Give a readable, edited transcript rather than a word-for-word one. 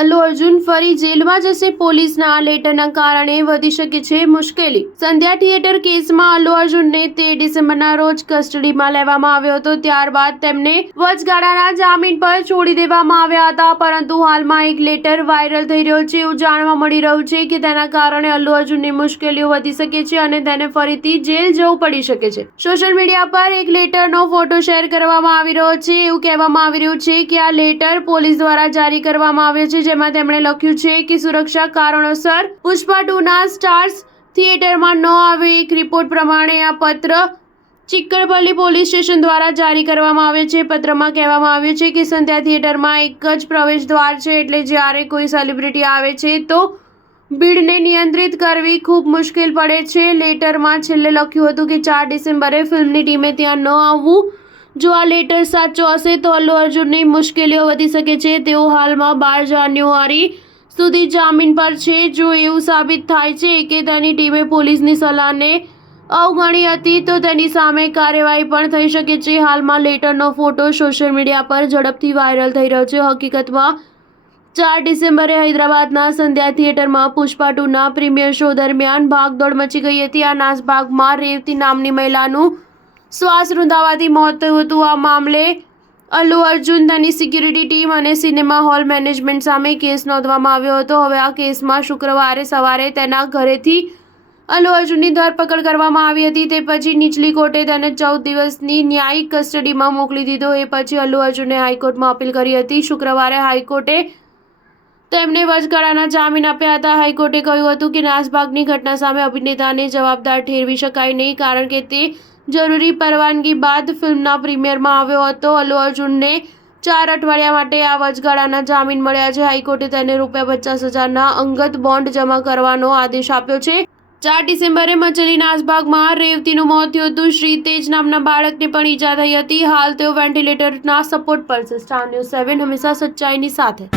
અલ્લુ અર્જુન ફરી જેલમાં જશે. પોલીસના આ લેટરના કારણે વધી શકે છે મુશ્કેલી. સંધ્યા થિયેટર કેસમાં અલ્લુ અર્જુનને 13 ડિસેમ્બરના રોજ કસ્ટડીમાં લેવામાં આવ્યો હતો. ત્યારબાદ તેમને વચગાળાના જામીન પર છોડી દેવામાં આવ્યા હતા. પરંતુ હાલમાં એક લેટર વાયરલ થઈ રહ્યો છે. એવું જાણવા મળી રહ્યું છે કે તેના કારણે અલ્લુ અર્જુનની મુશ્કેલીઓ વધી શકે છે અને તેને ફરીથી જેલ જવું પડી શકે છે. સોશિયલ મીડિયા પર એક લેટરનો ફોટો શેર કરવામાં આવી રહ્યો છે. એવું કહેવામાં આવી રહ્યું છે કે આ લેટર પોલીસ દ્વારા જારી કરવામાં આવ્યો છે, જેમાં તેમણે લખ્યું છે કે સુરક્ષા કારણોસર પુષ્પા 2ના સ્ટાર્સ થિયેટરમાં ન આવે. એક રિપોર્ટ પ્રમાણે આ પત્ર ચિક્કડપલ્લી પોલીસ સ્ટેશન દ્વારા જારી કરવામાં આવ્યો છે. પત્રમાં કહેવામાં આવ્યું છે કે સંધ્યા થિયેટરમાં એક જ પ્રવેશ દ્વાર છે, એટલે જ્યારે કોઈ સેલિબ્રિટી આવે છે તો ભીડને નિયંત્રિત કરવી ખૂબ મુશ્કેલ પડે છે. લેટરમાં છેલ્લે લખ્યું હતું કે 4 ડિસેમ્બરે ફિલ્મની ટીમે ત્યાં ન આવવું. જો આ લેટર સાચો હશે તો અલ્લુ અર્જુનની મુશ્કેલીઓ વધી શકે છે. તેઓ હાલમાં 12 જાન્યુઆરી સુધી જામીન પર છે. જો એવું સાબિત થાય છે કે તેની ટીમે પોલીસની સલાહને અવગણી હતી તો તેની સામે કાર્યવાહી પણ થઈ શકે છે. હાલમાં લેટરનો ફોટો સોશિયલ મીડિયા પર ઝડપથી વાયરલ થઈ રહ્યો છે. હકીકતમાં 4 ડિસેમ્બરે હૈદરાબાદના સંધ્યા થિયેટરમાં પુષ્પા 2ના પ્રીમિયર શો દરમિયાન ભાગદોડ મચી ગઈ હતી. આ નાસભાગમાં રેવતી નામની મહિલાનું શ્વાસ રૂંધાવાથી મોત થયું હતું. આ મામલે અલ્લુ અર્જુન, તેની સિક્યુરિટી ટીમ અને સિનેમા હોલ મેનેજમેન્ટ સામે કેસ નોંધવામાં આવ્યો હતો. હવે આ કેસમાં શુક્રવારે સવારે તેના ઘરેથી અલ્લુ અર્જુનની ધરપકડ કરવામાં આવી હતી. તે પછી નીચલી કોર્ટે તેને 14 દિવસની ન્યાયિક કસ્ટડીમાં મોકલી દીધો. એ પછી અલ્લુ અર્જુને હાઈકોર્ટમાં અપીલ કરી હતી. શુક્રવારે હાઈકોર્ટે તેમને વચગાળાના જામીન આપ્યા હતા. હાઈકોર્ટે કહ્યું હતું કે નાસભાગની ઘટના સામે અભિનેતાને જવાબદાર ઠેરવી શકાય નહીં, કારણ કે તે જરૂરી પરવાનગી બાદ ફિલ્મના પ્રીમિયરમાં આવ્યો હતો. અલ્લુ અર્જુનને 4 અઠવાડિયા માટે આ વચગાળાના જામીન મળ્યા છે. હાઈકોર્ટે તેને ₹50,000ના અંગત બોન્ડ જમા કરવાનો આદેશ આપ્યો છે. 4 ડિસેમ્બરે મચેલી નાસભાગમાં રેવતીનું મોત થયું હતું. શ્રીતેજ નામના બાળકને પણ ઈજા થઈ હતી. હાલ તેઓ વેન્ટિલેટરના સપોર્ટ પર છે. સ્ટાર ન્યૂઝ 7 હંમેશા સચ્ચાઈની સાથે.